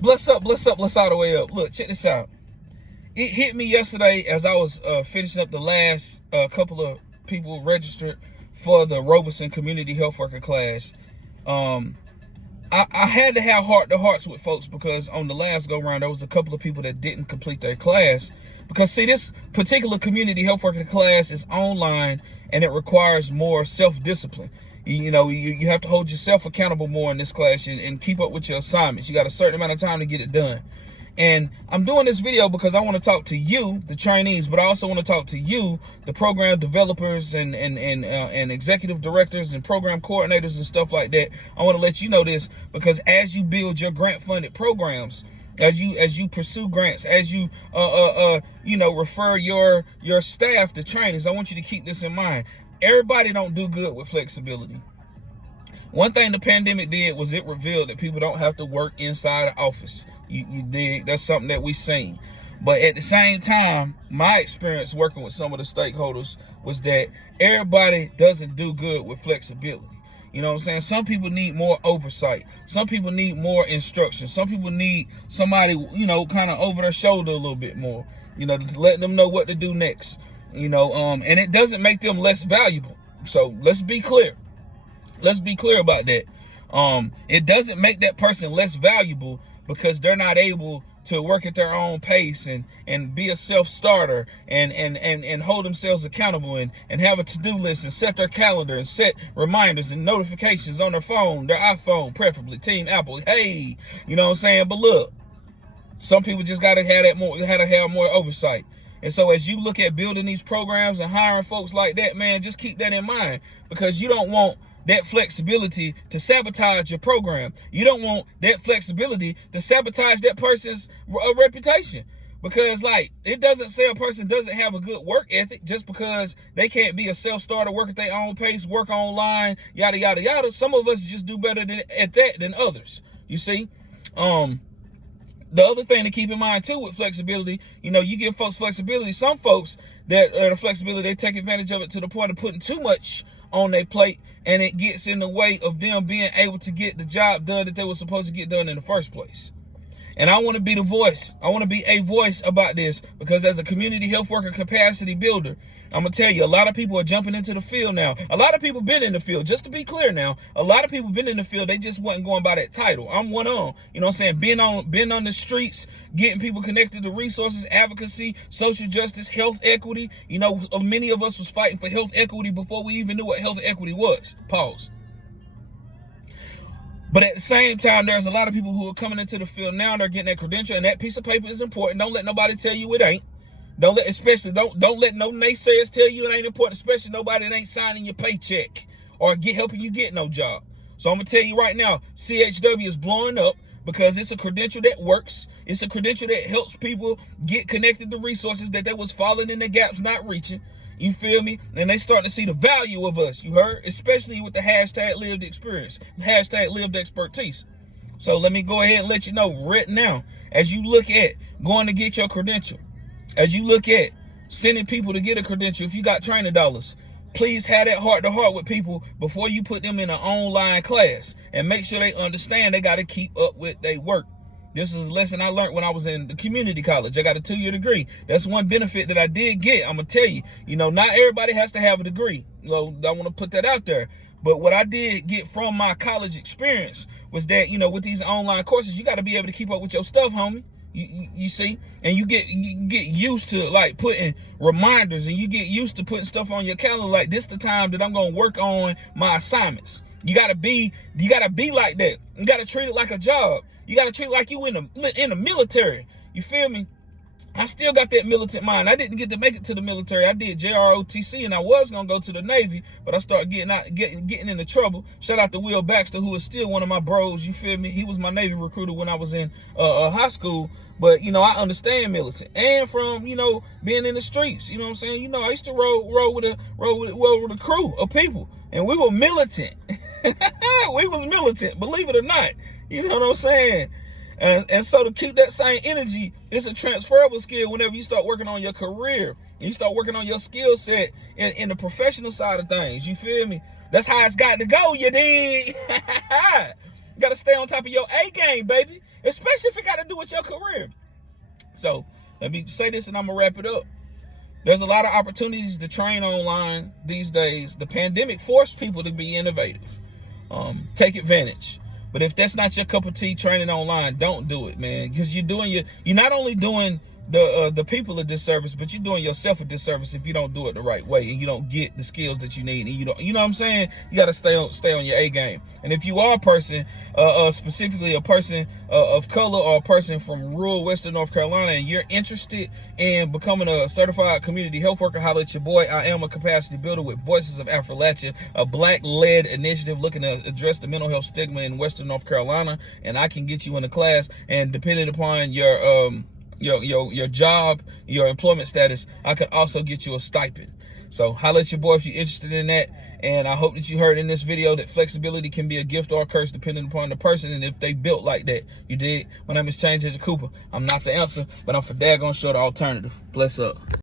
Bless up, bless up, bless all the way up. Look, check this out. It hit me yesterday as I was finishing up the last couple of people registered for the Robeson Community Health Worker class. I had to have heart-to-hearts with folks because on the last go-round, there was a couple of people that didn't complete their class. Because, see, this particular community health worker class is online and it requires more self-discipline. You know, you have to hold yourself accountable more in this class and keep up with your assignments. You got a certain amount of time to get it done. And I'm doing this video because I want to talk to you, the trainees, but I also want to talk to you, the program developers and executive directors and program coordinators and stuff like that. I want to let you know this because as you build your grant-funded programs, as you pursue grants, as you refer your staff to trainings, I want you to keep this in mind. Everybody don't do good with flexibility. One thing the pandemic did was it revealed that people don't have to work inside the office. You dig? That's something that we seen. But at the same time, my experience working with some of the stakeholders was that everybody doesn't do good with flexibility. You know what I'm saying? Some people need more oversight. Some people need more instruction. Some people need somebody, kind of over their shoulder a little bit more, to let them know what to do next, and it doesn't make them less valuable. So let's be clear. Let's be clear about that. It doesn't make that person less valuable because they're not able to work at their own pace and be a self-starter and hold themselves accountable and have a to-do list and set their calendar and set reminders and notifications on their phone, their iPhone, preferably Team Apple. Hey, you know what I'm saying? But look, some people just gotta have more oversight. And so as you look at building these programs and hiring folks like that, man, just keep that in mind because you don't want that flexibility to sabotage your program. You don't want that flexibility to sabotage that person's reputation. Because, it doesn't say a person doesn't have a good work ethic just because they can't be a self-starter, work at their own pace, work online, yada, yada, yada. Some of us just do better at that than others, you see? The other thing to keep in mind, too, with flexibility, you give folks flexibility. Some folks that are the flexibility, they take advantage of it to the point of putting too much on their plate, and it gets in the way of them being able to get the job done that they were supposed to get done in the first place. And I want to be the voice. I want to be a voice about this because as a community health worker capacity builder, I'm going to tell you, a lot of people are jumping into the field now. A lot of people been in the field. Just to be clear now, a lot of people been in the field. They just wasn't going by that title. I'm one on. You know what I'm saying? Being on the streets, getting people connected to resources, advocacy, social justice, health equity. Many of us was fighting for health equity before we even knew what health equity was. Pause. But at the same time, there's a lot of people who are coming into the field now. They're getting that credential, and that piece of paper is important. Don't let nobody tell you it ain't. Don't let no naysayers tell you it ain't important, especially nobody that ain't signing your paycheck or helping you get no job. So I'm gonna tell you right now, CHW is blowing up because it's a credential that works. It's a credential that helps people get connected to resources that they was falling in the gaps, not reaching. You feel me? And they start to see the value of us, you heard? Especially with the hashtag lived experience, hashtag lived expertise. So let me go ahead and let you know right now, as you look at going to get your credential, as you look at sending people to get a credential, if you got training dollars, please have that heart-to-heart with people before you put them in an online class and make sure they understand they got to keep up with their work. This is a lesson I learned when I was in the community college. I got a 2-year degree. That's one benefit that I did get. I'm going to tell you, not everybody has to have a degree. I want to put that out there. But what I did get from my college experience was that, with these online courses, you got to be able to keep up with your stuff, homie. You see, and you get used to putting reminders, and you get used to putting stuff on your calendar. Like, this the time that I'm going to work on my assignments. You gotta be like that. You gotta treat it like a job. You gotta treat it like you in the military. You feel me? I still got that militant mind. I didn't get to make it to the military. I did JROTC, and I was gonna go to the Navy, but I started getting into trouble. Shout out to Will Baxter, who is still one of my bros. You feel me? He was my Navy recruiter when I was in high school. But I understand militant, and from being in the streets. You know what I'm saying? I used to roll with a crew of people, and we were militant. We was militant, believe it or not. You know what I'm saying? And so to keep that same energy, it's a transferable skill whenever you start working on your career. You start working on your skill set in the professional side of things. You feel me? That's how it's got to go, you dig? You got to stay on top of your A game, baby. especially if it got to do with your career. So let me say this and I'm gonna wrap it up. There's a lot of opportunities to train online these days. The pandemic forced people to be innovative. Take advantage. But if that's not your cup of tea, training online, don't do it, man. Because you're not only doing the people a disservice, but you're doing yourself a disservice if you don't do it the right way and you don't get the skills that you need. And you know what I'm saying? You got to stay on your A game. And if you are a person, specifically a person of color or a person from rural Western North Carolina, and you're interested in becoming a certified community health worker, holler at your boy. I am a capacity builder with Voices of Appalachia, a Black-led initiative looking to address the mental health stigma in Western North Carolina. And I can get you in a class, and depending upon your job, your employment status, I could also get you a stipend. So holla at your boy if you're interested in that. And I hope that you heard in this video that flexibility can be a gift or a curse depending upon the person and if they built like that. You dig? My name is Change Cooper. I'm not the answer, but I'm for daggone sure the alternative. Bless up.